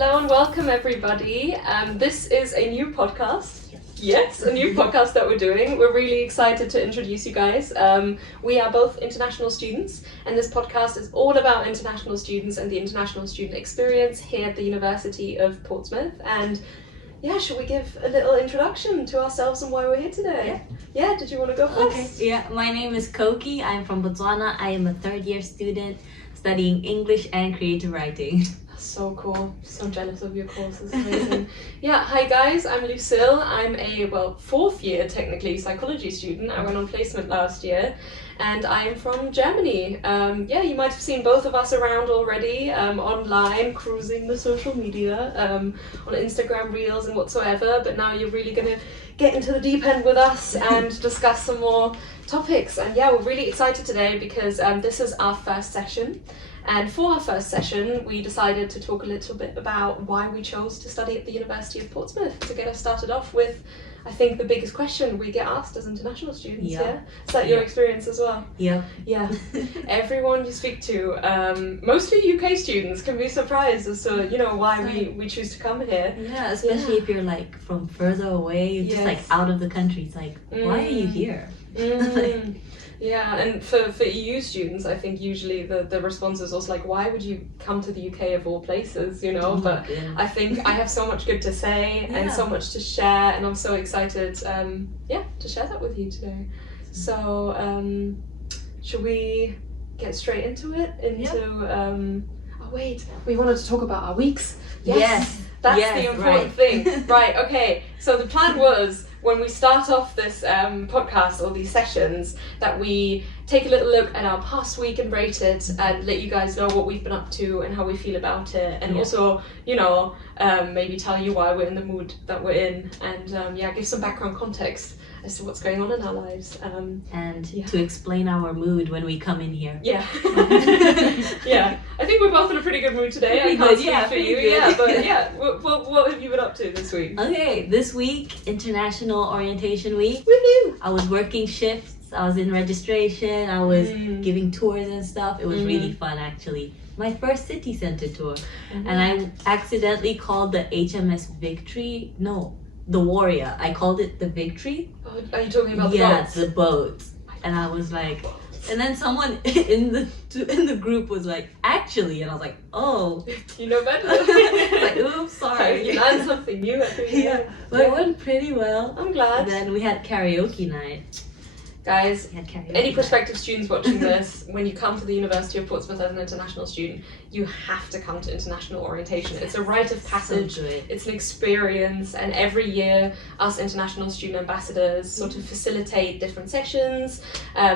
Hello and welcome everybody. This is a new podcast. Yes, a new podcast that we're doing. We're really excited to introduce you guys. We are both international students, and this podcast is all about international students and the international student experience here at the University of Portsmouth. And yeah, should we give a little introduction to ourselves and why we're here today? Yeah, did you want to go first? Okay, yeah, my name is Koke. I'm from Botswana. I am a third-year student studying English and creative writing. So cool. So jealous of your course. It's amazing. Yeah, hi guys, I'm Lucille. I'm a, fourth year technically psychology student. I went on placement last year and I'm from Germany. Yeah, you might have seen both of us around already, online, cruising the social media, on Instagram Reels and whatsoever, but now you're really gonna get into the deep end with us and discuss some more topics. And yeah, we're really excited today because this is our first session. And for our first session, we decided to talk a little bit about why we chose to study at the University of Portsmouth, to get us started off with, I think, the biggest question we get asked as international students. Yeah. Is that your experience as well? Yeah. Yeah. Everyone you speak to, mostly UK students, can be surprised as to, why we choose to come here. Yeah, especially if you're like from further away, just like out of the country. It's like, why are you here? Yeah, and for EU students, I think usually the response is also like, why would you come to the UK of all places, But I think I have so much good to say and so much to share, and I'm so excited, to share that with you today. So, should we get straight into it? Oh wait, we wanted to talk about our weeks. Yes. That's the important thing. Right, okay. So the plan was, when we start off this podcast or these sessions, that we take a little look at our past week and rate it and let you guys know what we've been up to and how we feel about it, and also, maybe tell you why we're in the mood that we're in, and give some background context as to what's going on in our lives. And to explain our mood when we come in here. Yeah. Yeah. I think we're both in a pretty good mood today. I can't speak for you. Yeah, but yeah. What have you been up to this week? Okay, this week, International Orientation Week. Woohoo! I was working shifts, I was in registration, I was giving tours and stuff. It was really fun actually. My first city center tour. And I accidentally called the HMS Victory, the Warrior. I called it the Victory. Oh, are you talking about the boats? Yeah, the boats. And I was like, and then someone in the group was like, actually, and I was like, oh. You know better. Like, oops, sorry. You learned something new every year. Yeah, but it went pretty well. I'm glad. And then we had karaoke night. Guys, any prospective students watching this, when you come to the University of Portsmouth as an international student, you have to come to international orientation. It's a rite of passage, it's an experience, and every year us international student ambassadors sort of facilitate different sessions,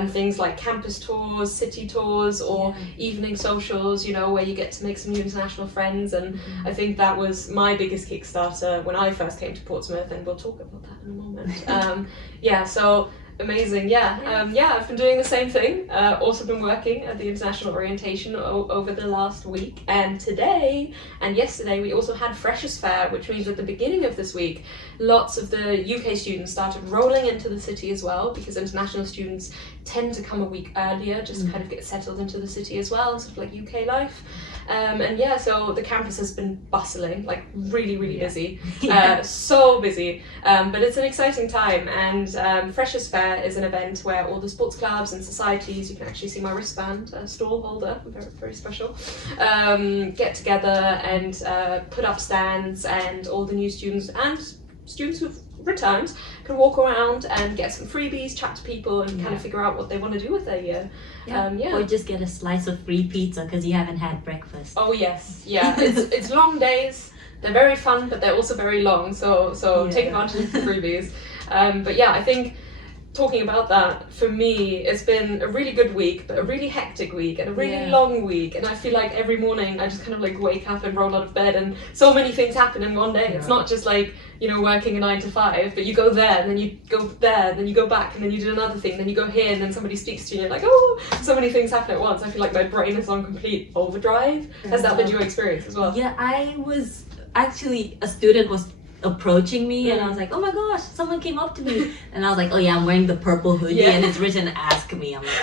things like campus tours, city tours, or evening socials, where you get to make some new international friends. And I think that was my biggest Kickstarter when I first came to Portsmouth, and we'll talk about that in a moment. So amazing. I've been doing the same thing. Also been working at the international orientation over the last week, and today and yesterday we also had Freshers Fair, which means at the beginning of this week lots of the UK students started rolling into the city as well, because international students tend to come a week earlier just to kind of get settled into the city as well, sort of like UK life. So the campus has been bustling, like really busy, so busy, but it's an exciting time. And Freshers Fair is an event where all the sports clubs and societies, you can actually see my wristband, stall holder, very, very special, get together and put up stands, and all the new students and students who've returned can walk around and get some freebies, chat to people, and kind of figure out what they want to do with their year. Or just get a slice of free pizza because you haven't had breakfast. Oh yes, yeah. It's long days. They're very fun, but they're also very long. So take advantage of the freebies. I think, talking about that, for me, it's been a really good week, but a really hectic week and a really long week. And I feel like every morning I just kind of like wake up and roll out of bed, and so many things happen in one day. It's not just like, working a 9 to 5, but you go there, and then you go there, then you go back, and then you do another thing, then you go here, and then somebody speaks to you, and you're like, oh, so many things happen at once. I feel like my brain is on complete overdrive. Has that been your experience as well? Yeah, I was actually, a student was approaching me and I was like, oh my gosh, someone came up to me, and I was like, oh yeah, I'm wearing the purple hoodie and it's written ask me. I'm like,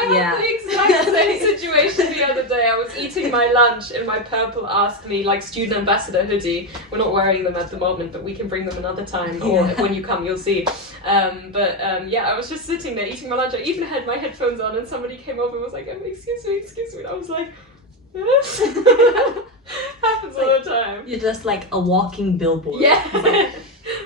had the exact same situation the other day. I was eating my lunch and my purple asked me, like, student ambassador hoodie. We're not wearing them at the moment, but we can bring them another time, or when you come you'll see. I was just sitting there eating my lunch. I even had my headphones on and somebody came over and was like, excuse me. And I was like, happens all the time. You're just like a walking billboard. Yeah.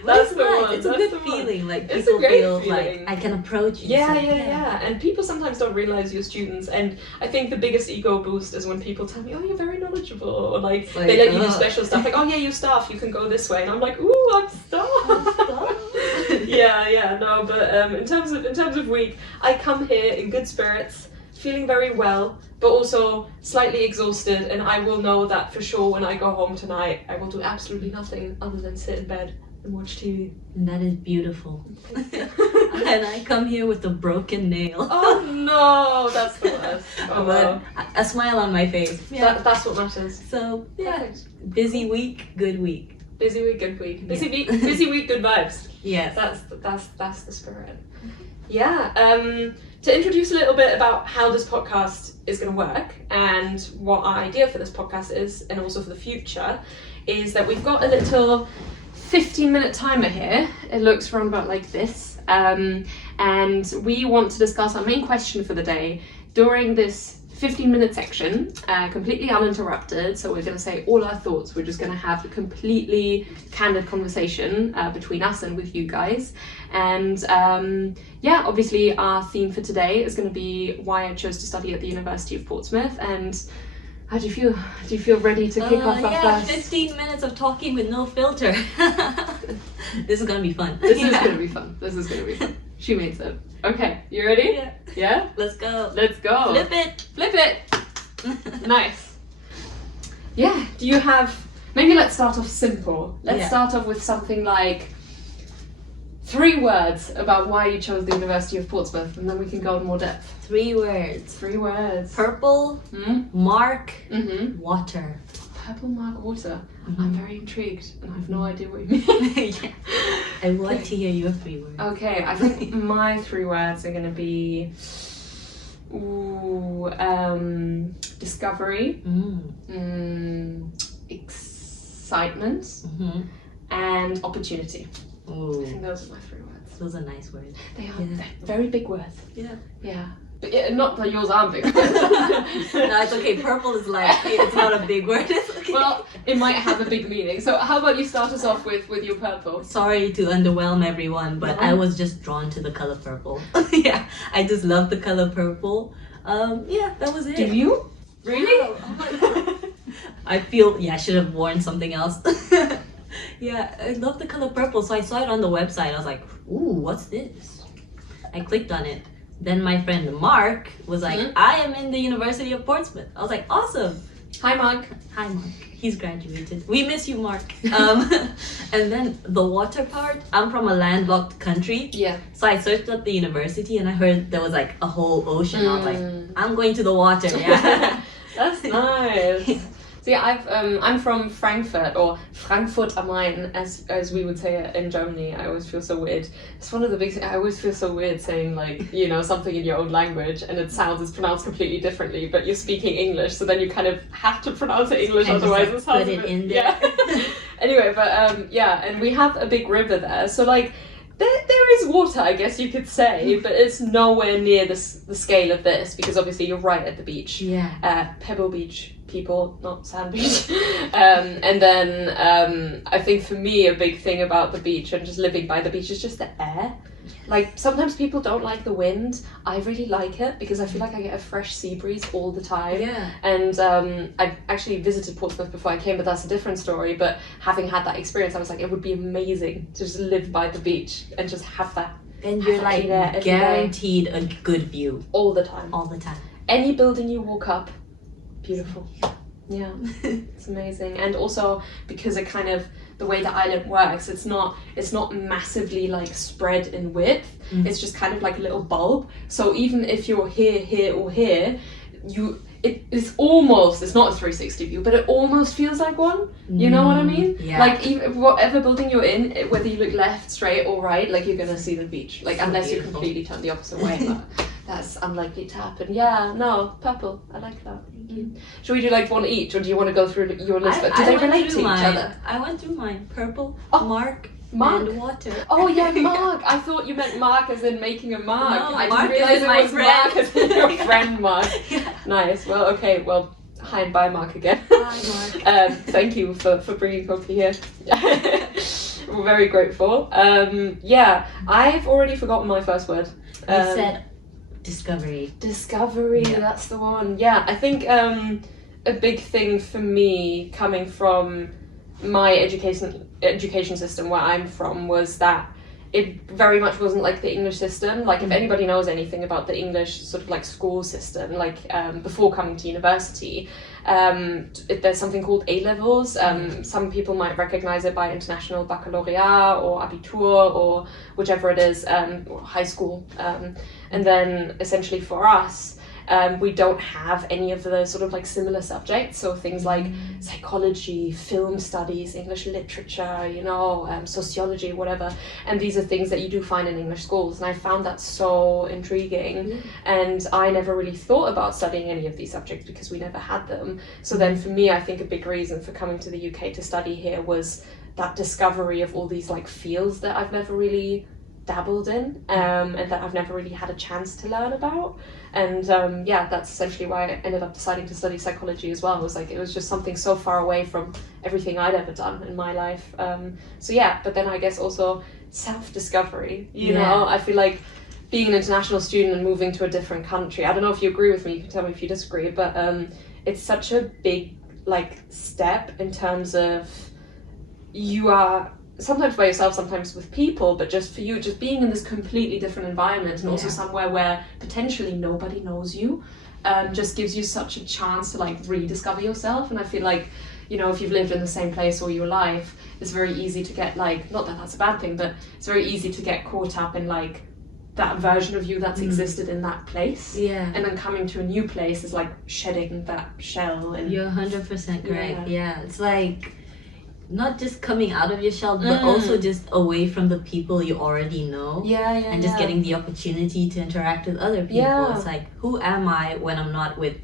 That's the one. It's a good feeling. Like it's people feel like I can approach you. Yeah. And people sometimes don't realize you're students. And I think the biggest ego boost is when people tell me, "Oh, you're very knowledgeble," or like they let you do special stuff. Like, "Oh yeah, you're staff. You can go this way." And I'm like, "Ooh, I'm staff." No, but in terms of week, I come here in good spirits, feeling very well, but also slightly exhausted, and I will know that for sure when I go home tonight. I will do absolutely nothing other than sit in bed and watch TV. And that is beautiful. And I come here with a broken nail. Oh no, that's the worst. Oh, but a smile on my face. Yeah. That's what matters. So Perfect. Busy week, good week. Busy week, good week. Busy week, good vibes. Yes. That's the spirit. Yeah. To introduce a little bit about how this podcast is going to work and what our idea for this podcast is, and also for the future, is that we've got a little 15-minute timer here. It looks around about like this. And we want to discuss our main question for the day during this 15-minute section, completely uninterrupted. So we're going to say all our thoughts. We're just going to have a completely candid conversation between us and with you guys. And obviously our theme for today is going to be why I chose to study at the University of Portsmouth. And how do you feel? Do you feel ready to kick off our first? 15 minutes of talking with no filter. This is going to be fun. This is going to be fun. She means it. Okay, you ready? Yeah? Let's go. Flip it. Nice. Yeah, do you have... Maybe let's start off simple. Let's start off with something like 3 words about why you chose the University of Portsmouth, and then we can go in more depth. 3 words. 3 words. Purple, mark, water. Purple, mark, water. I'm very intrigued, and I have no idea what you mean. I want to hear your 3 words. Okay, I think my 3 words are going to be discovery, excitement, and opportunity. Ooh. I think those are my 3 words. Those are nice words. They are very big words. Yeah. But not that yours aren't big words. No, it's okay. Purple is like, it's not a big word. It's okay. Well, it might have a big meaning. So how about you start us off with your purple? Sorry to underwhelm everyone, but I was just drawn to the color purple. I just love the color purple. That was it. Do you? Really? Oh. I feel, I should have worn something else. I love the color purple, so I saw it on the website. I was like, ooh, what's this? I clicked on it. Then my friend Mark was like, I am in the University of Portsmouth. I was like, awesome. Hi, Mark. He's graduated. We miss you, Mark. And then the water part, I'm from a landlocked country. Yeah. So I searched up the university and I heard there was like a whole ocean. I was like, I'm going to the water. Yeah. That's nice. So I'm from Frankfurt, or Frankfurt am Main, as we would say it in Germany. I always feel so weird. It's one of the big things. I always feel so weird saying like, something in your own language and it's pronounced completely differently, but you're speaking English, so then you kind of have to pronounce it English, otherwise it sounds put it in there. Yeah. Anyway, but and we have a big river there, so like there is water, I guess you could say, but it's nowhere near the scale of this, because obviously you're right at the beach. Yeah. Pebble Beach. People, not sand beach. And then I think for me a big thing about the beach and just living by the beach is just the air. Like sometimes people don't like the wind. I really like it because I feel like I get a fresh sea breeze all the time. Yeah. And I've actually visited Portsmouth before I came, but that's a different story. But having had that experience, I was like, it would be amazing to just live by the beach and just have that. And you're like guaranteed a good view. All the time. Any building you walk up, beautiful. Yeah, it's amazing. And also because it kind of, the way the island works, it's not massively like spread in width. It's just kind of like a little bulb. So even if you're here or here, it's not a 360 view, but it almost feels like one. You know what I mean? Yeah. Like even whatever building you're in, whether you look left, straight or right, like you're gonna see the beach. Like unless you completely turn the opposite way. But that's unlikely to happen. Yeah, no, purple. I like that. Thank you. Should we do like one each, or do you want to go through your list? Do they relate to each other? I went through mine. Purple, Mark. and water. Oh yeah, mark. I thought you meant mark as in making a mark. No, I Mark didn't realize is it my was friend. Mark as in your friend Mark. Yeah. Nice. Well, okay. Well, hi and bye, Mark again. Hi, Mark. Thank you for bringing Koke here. We're very grateful. Yeah, I've already forgotten my first word. You said discovery. Discovery, Yeah. that's the one. Yeah, I think a big thing for me coming from my education system where I'm from was that it very much wasn't like the English system. Like if anybody knows anything about the English sort of like school system, like before coming to university, there's something called A-levels. Some people might recognize it by International Baccalaureate or Abitur or whichever it is, or high school. And then essentially for us, we don't have any of the sort of like similar subjects, so things like psychology, film studies, English literature, you know, sociology, whatever, and these are things that you do find in English schools, and I found that so intriguing. And I never really thought about studying any of these subjects because we never had them. So then for me, I think a big reason for coming to the UK to study here was that discovery of all these like fields that I've never really dabbled in, and that I've never really had a chance to learn about. And yeah, that's essentially why I ended up deciding to study psychology as well. It was just something so far away from everything I'd ever done in my life. So yeah, but then I guess also self-discovery, you know, I feel like being an international student and moving to a different country, I don't know if you agree with me, you can tell me if you disagree, but it's such a big like step in terms of you are sometimes by yourself, sometimes with people, but just for you, just being in this completely different environment and also somewhere where potentially nobody knows you, just gives you such a chance to like rediscover yourself. And I feel like, you know, if you've lived in the same place all your life, it's very easy to get like, not that that's a bad thing, but it's very easy to get caught up in like that version of you that's existed in that place. Yeah. And then coming to a new place is like shedding that shell. And you're 100% correct. Yeah. It's like not just coming out of your shell, but also just away from the people you already know. And just getting the opportunity to interact with other people. It's like, who am I when I'm not with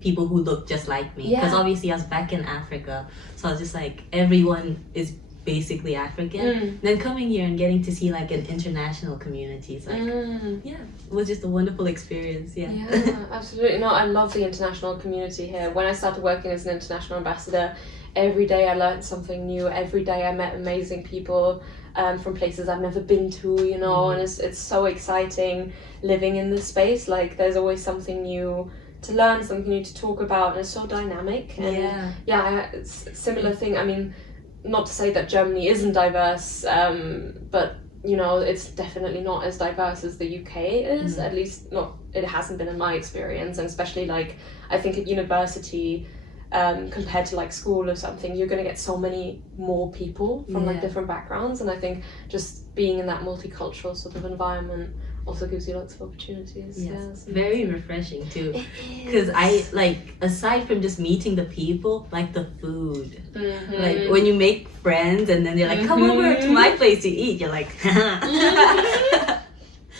people who look just like me? Because obviously I was back in Africa, so I was just like, everyone is basically African. Then coming here and getting to see like an international community, it's like, it was just a wonderful experience. Yeah, absolutely. No, I love the international community here. When I started working as an international ambassador, every day I learned something new. Every day I met amazing people from places I've never been to, you know, and it's so exciting living in this space. Like there's always something new to learn, something new to talk about, and it's so dynamic. And it's a similar thing. I mean, not to say that Germany isn't diverse, but you know, it's definitely not as diverse as the UK is. At least not, it hasn't been in my experience, and especially like I think at university, compared to like school or something, you're going to get so many more people from like different backgrounds, and I think just being in that multicultural sort of environment also gives you lots of opportunities. Yes, very refreshing too, because I like, aside from just meeting the people, like the food, like when you make friends and then they're like, come over to my place to eat, you're like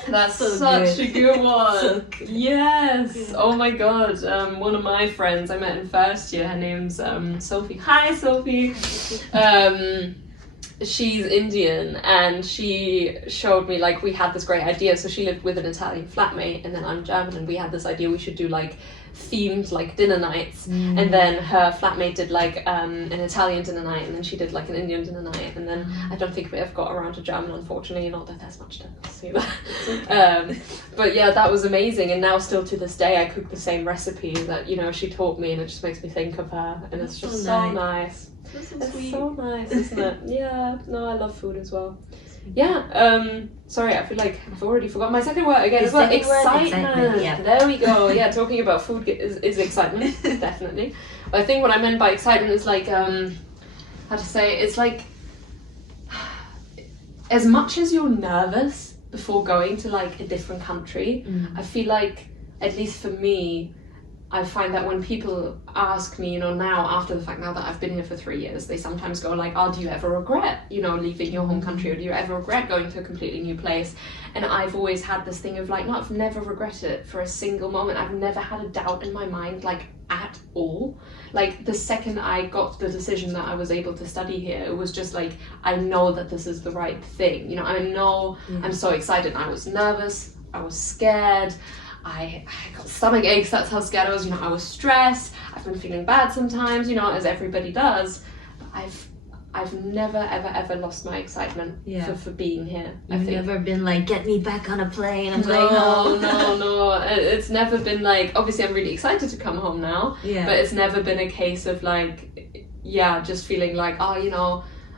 that's so such good. a good one. So good. Yes. Oh my god. One of my friends I met in first year, her name's Sophie. Hi Sophie. She's Indian, and she showed me, like, we had this great idea. So she lived with an Italian flatmate, and then I'm German, and we had this idea we should do like themed like dinner nights, and then her flatmate did like an Italian dinner night, and then she did like an Indian dinner night, and then I don't think we ever got around to German, unfortunately, not that there's much to see that. But yeah, that was amazing, and now still to this day I cook the same recipe that, you know, she taught me, and it just makes me think of her, and it's just so nice. That's so it's sweet. so nice, isn't it? Yeah, no, I love food as well. Yeah, sorry, I feel like I've already forgotten my second word again as well. Excitement. Yeah. There we go. Yeah, talking about food is excitement, definitely. But I think what I meant by excitement is like, how to say, it's like, as much as you're nervous before going to like a different country, I feel like, at least for me, I find that when people ask me, now after the fact, now that I've been here for 3 years, they sometimes go like, oh, do you ever regret, leaving your home country, or do you ever regret going to a completely new place? And I've always had this thing of like, no, I've never regretted it for a single moment. I've never had a doubt in my mind, like at all. Like the second I got the decision that I was able to study here, it was just like, I know that this is the right thing. I know I'm so excited. I was nervous, I was scared, I got stomach aches, that's how scared I was, I was stressed, I've been feeling bad sometimes, as everybody does. But I've never ever lost my excitement for being here. You've never been like, get me back on a plane, I'm going home. No. It's never been like, obviously I'm really excited to come home now, but it's never been a case of like, just feeling like,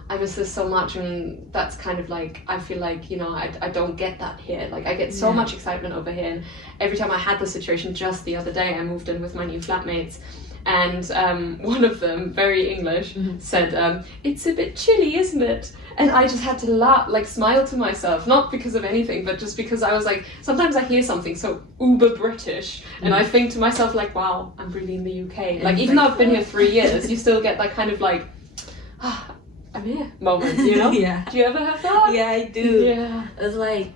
I miss this so much, and that's kind of like, I feel like, I don't get that here. Like I get so much excitement over here, and every time I had the situation, just the other day I moved in with my new flatmates, and one of them, very English, said, it's a bit chilly, isn't it? And I just had to laugh, like smile to myself, not because of anything, but just because I was like, sometimes I hear something so uber British, and I think to myself like, wow, I'm really in the UK. Like even though I've been here 3 years, you still get that kind of like, I'm here moment, Yeah. Do you ever have that? Yeah, I do. Yeah. It's like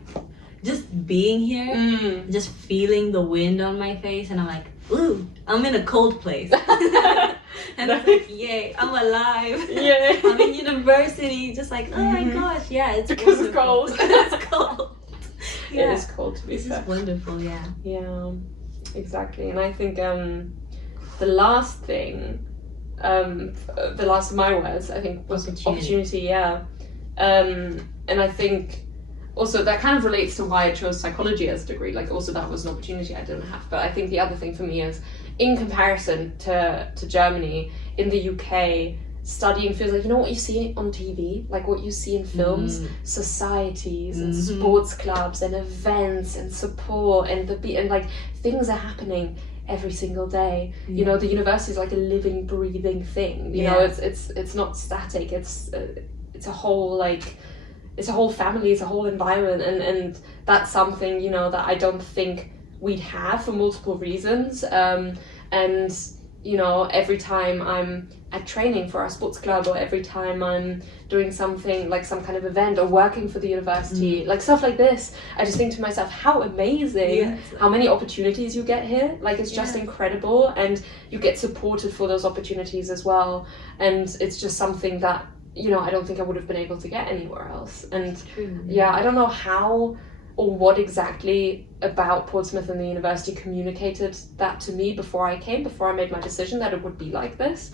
just being here, just feeling the wind on my face, and I'm like, ooh, I'm in a cold place. And it's like, yay, I'm alive. Yeah. I'm in university, just like, oh my gosh, it's because wonderful. it's cold. It's cold. It is cold, to be This fair. is wonderful, Yeah, exactly. And I think the last thing, the last of my words, I think, was opportunity. And I think also that kind of relates to why I chose psychology as a degree. Like also that was an opportunity I didn't have. But I think the other thing for me is, in comparison to Germany, in the UK, studying feels like, what you see on TV, like what you see in films, societies and sports clubs and events and support and like things are happening every single day. The university is like a living, breathing thing. It's not static. It's a whole like, it's a whole family, it's a whole environment, and that's something that I don't think we'd have for multiple reasons. And every time I'm at training for our sports club, or every time I'm doing something like some kind of event or working for the university, like stuff like this, I just think to myself, how amazing, how many opportunities you get here. Like it's just incredible, and you get supported for those opportunities as well, and it's just something that I don't think I would have been able to get anywhere else. And I don't know how or what exactly about Portsmouth and the university communicated that to me before I made my decision that it would be like this.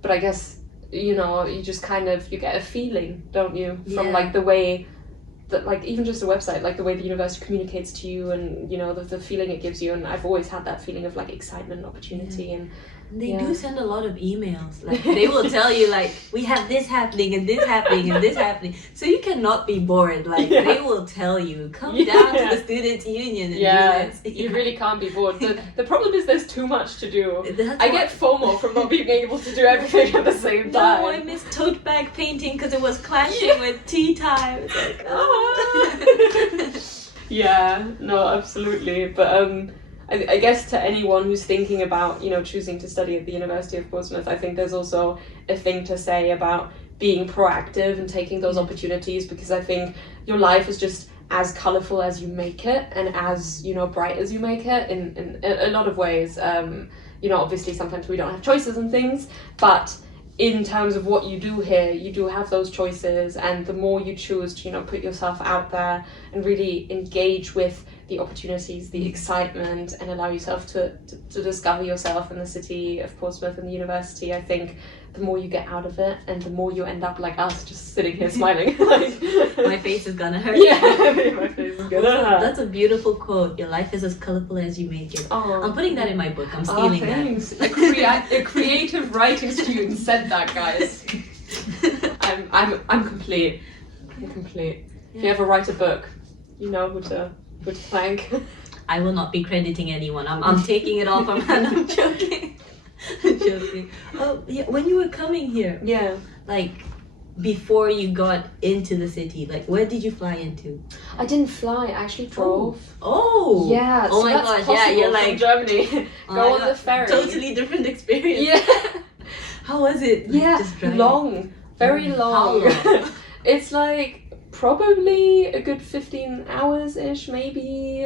But I guess, you just kind of, you get a feeling, don't you, from like the way that, like even just a website, like the way the university communicates to you, and the feeling it gives you. And I've always had that feeling of like excitement and opportunity. And they do send a lot of emails. Like they will tell you like, we have this happening and this happening and this happening. So you cannot be bored. Like they will tell you, come down to the students' union and do this. You really can't be bored. The problem is there's too much to do. I get FOMO from not being able to do everything at the same time. No, I miss tote bag painting because it was clashing with tea time. It's like, Yeah, no, absolutely. But I guess to anyone who's thinking about, choosing to study at the University of Portsmouth, I think there's also a thing to say about being proactive and taking those opportunities, because I think your life is just as colourful as you make it, and as, bright as you make it in a lot of ways. Obviously sometimes we don't have choices and things, but in terms of what you do here, you do have those choices, and the more you choose to, put yourself out there and really engage with the opportunities, the excitement, and allow yourself to discover yourself in the city of Portsmouth and the university, I think the more you get out of it, and the more you end up like us, just sitting here smiling. Like, my face is gonna hurt. Yeah, my face is gonna hurt. That's a beautiful quote. Your life is as colourful as you make it. Oh. I'm putting that in my book. I'm stealing that. A creative writing student said that, guys. I'm complete. I'm complete. If you ever write a book, you know who to thank. I will not be crediting anyone. I'm taking it all from her. I'm joking. I'm joking. Oh, yeah. When you were coming here, like before you got into the city? Like, where did you fly into? I didn't fly. I actually drove. Oh. Yeah. Oh so my that's gosh. Yeah, you're possible like from Germany. Go on the ferry. Totally different experience. Yeah. How was it? Yeah. Just driving? Long. Very long. How long? It's like probably a good 15 hours-ish, maybe.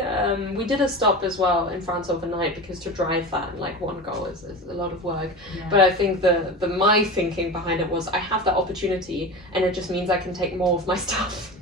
We did a stop as well in France overnight, because to drive that in like one go is a lot of work. Yeah. But I think the my thinking behind it was I have that opportunity, and it just means I can take more of my stuff.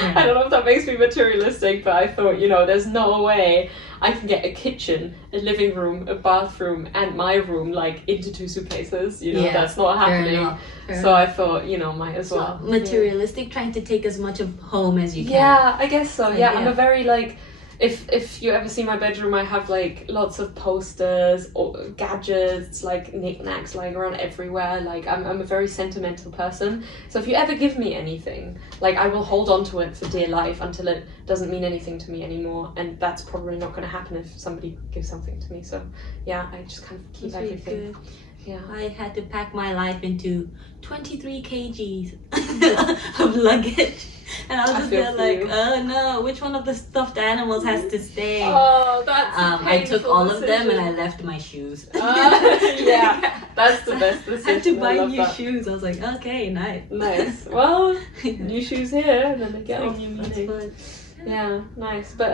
Yeah. I don't know if that makes me materialistic, but I thought, there's no way I can get a kitchen, a living room, a bathroom, and my room like into 2 suitcases. That's not happening. So I thought, might as well. Materialistic, trying to take as much of home as you can. Yeah, I guess so. Yeah, Yeah. I'm a very like, if you ever see my bedroom, I have like lots of posters or gadgets, like knickknacks lying around everywhere. Like I'm a very sentimental person. So if you ever give me anything, like I will hold on to it for dear life until it doesn't mean anything to me anymore. And that's probably not going to happen if somebody gives something to me. So yeah, I just kind of keep That's really everything. good. Yeah. I had to pack my life into 23 kgs of luggage. And I was just there like, oh no, which one of the stuffed animals has to stay? Oh, that's I took all of them and I left my shoes. Yeah, that's the best decision. I had to buy love new that. shoes. I was like, okay, nice. Nice. Well, new shoes here, and then they get on your That's meaning. fun. Yeah, nice. But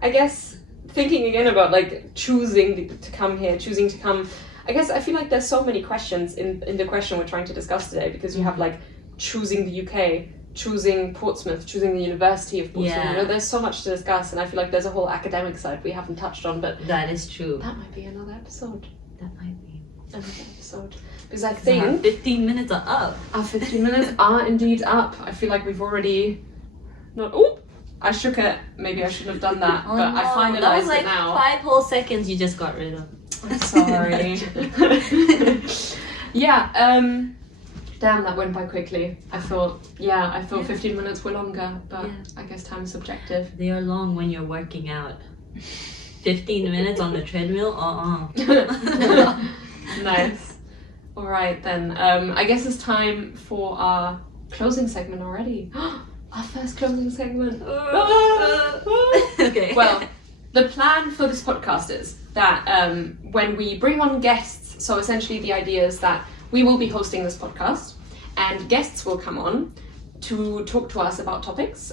I guess thinking again about like choosing to come here, choosing to come. I guess I feel like there's so many questions in the question we're trying to discuss today, because you have like choosing the UK, choosing Portsmouth, choosing the University of Portsmouth. Yeah. There's so much to discuss, and I feel like there's a whole academic side we haven't touched on, but That is true. that might be another episode. That might be. Because I Our think 15 minutes are up. our 15 minutes are indeed up. I feel like we've already I shook it. Maybe I shouldn't have done that, Oh, but no. I finalized That was like it now. 5 whole seconds you just got rid of. I'm sorry. Yeah, damn, that went by quickly. I thought 15 minutes were longer, but Yeah. I guess time is subjective. They are long when you're working out. 15 minutes on the treadmill? Nice. All right then. I guess it's time for our closing segment already. Our first closing segment. Okay. Well, the plan for this podcast is that when we bring on guests, so essentially the idea is that we will be hosting this podcast, and guests will come on to talk to us about topics.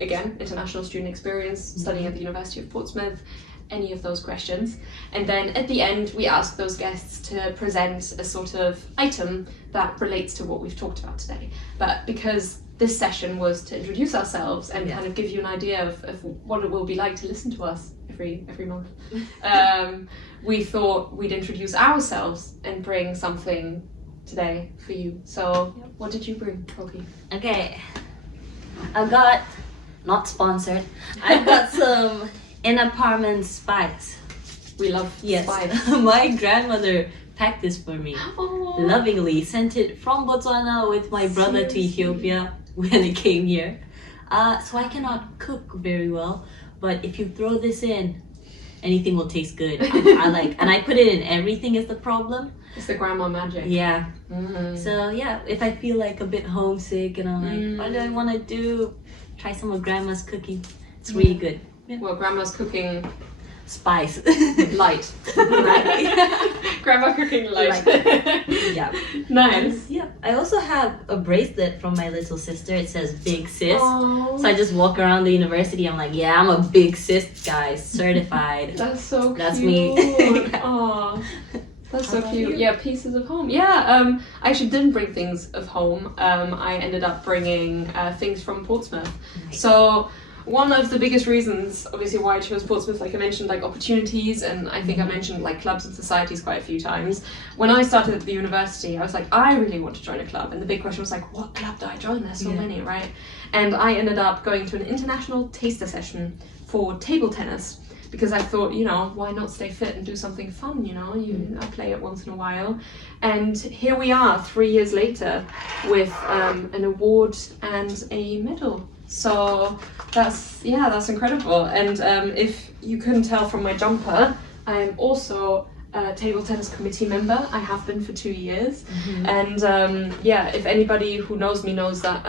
Again, international student experience, studying at the University of Portsmouth, any of those questions. And then at the end, we ask those guests to present a sort of item that relates to what we've talked about today. But because this session was to introduce ourselves and kind of give you an idea of what it will be like to listen to us every month, we thought we'd introduce ourselves and bring something today for you. So what did you bring, Koke? Okay. I got, not sponsored, I got some in-apartment spice. We love spice. My grandmother packed this for me. Oh. Lovingly sent it from Botswana with my brother to Ethiopia when it came here. So I cannot cook very well, but if you throw this in, anything will taste good. I like, and I put it in everything is the problem. It's the grandma magic. Yeah. Mm-hmm. So yeah, if I feel like a bit homesick and I'm like, what do I want to do? Try some of grandma's cooking. It's really good. Yeah. Well, grandma's cooking Spice. light. Grandma cooking light. Yeah. Nice. Yeah. I also have a bracelet from my little sister. It says Big Sis. Aww. So I just walk around the university. I'm like, yeah, I'm a big sis, guys. Certified. That's so cute. That's me. Aww. That's How so about cute. you? Yeah, pieces of home. Yeah, I actually didn't bring things of home. I ended up bringing things from Portsmouth. Nice. So one of the biggest reasons, obviously, why I chose Portsmouth, like I mentioned, like opportunities, and I think I mentioned like clubs and societies quite a few times. When I started at the university, I was like, I really want to join a club, and the big question was like, what club do I join? There's so many, right? And I ended up going to an international taster session for table tennis, because I thought, you know, why not stay fit and do something fun, you know? I play it once in a while. And here we are 3 years later with an award and a medal. So that's incredible. And if you couldn't tell from my jumper, I'm also table tennis committee member. I have been for 2 years. Mm-hmm. And yeah, if anybody who knows me knows that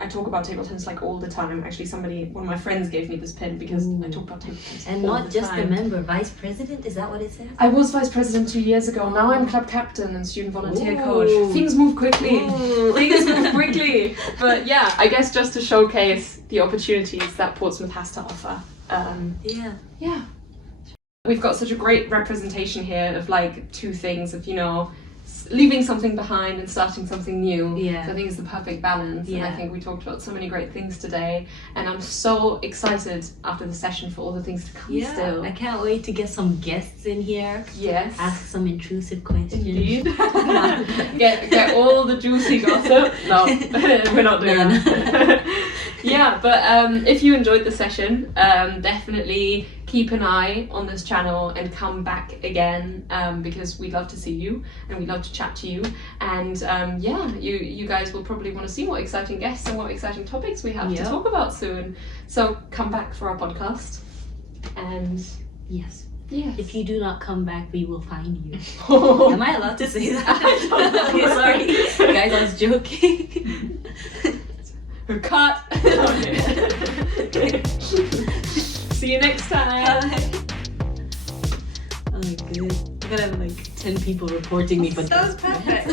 I talk about table tennis like all the time. Actually, one of my friends gave me this pin because I talk about table tennis And all not the just time. the member, vice president, is that what it says? I was vice president 2 years ago. Now I'm club captain and student volunteer Ooh. coach. Things move quickly. Ooh. Things move quickly. But yeah, I guess just to showcase the opportunities that Portsmouth has to offer. Yeah. We've got such a great representation here of like two things of, leaving something behind and starting something new. Yeah. So I think it's the perfect balance. Yeah. And I think we talked about so many great things today. And I'm so excited after the session for all the things to come still. I can't wait to get some guests in here. Yes. Ask some intrusive questions. Indeed. get all the juicy gossip. No, we're not doing that. Yeah, but if you enjoyed the session, definitely keep an eye on this channel and come back again, because we'd love to see you and we'd love to chat to you. And yeah, you guys will probably want to see what exciting guests and what exciting topics we have to talk about soon. So come back for our podcast. And yes. Yes. If you do not come back, we will find you. Am I allowed to say that? Okay, sorry. Guys, I was joking. Cut! See you next time! Oh my goodness. I'm gonna have like 10 people reporting me, but that was perfect.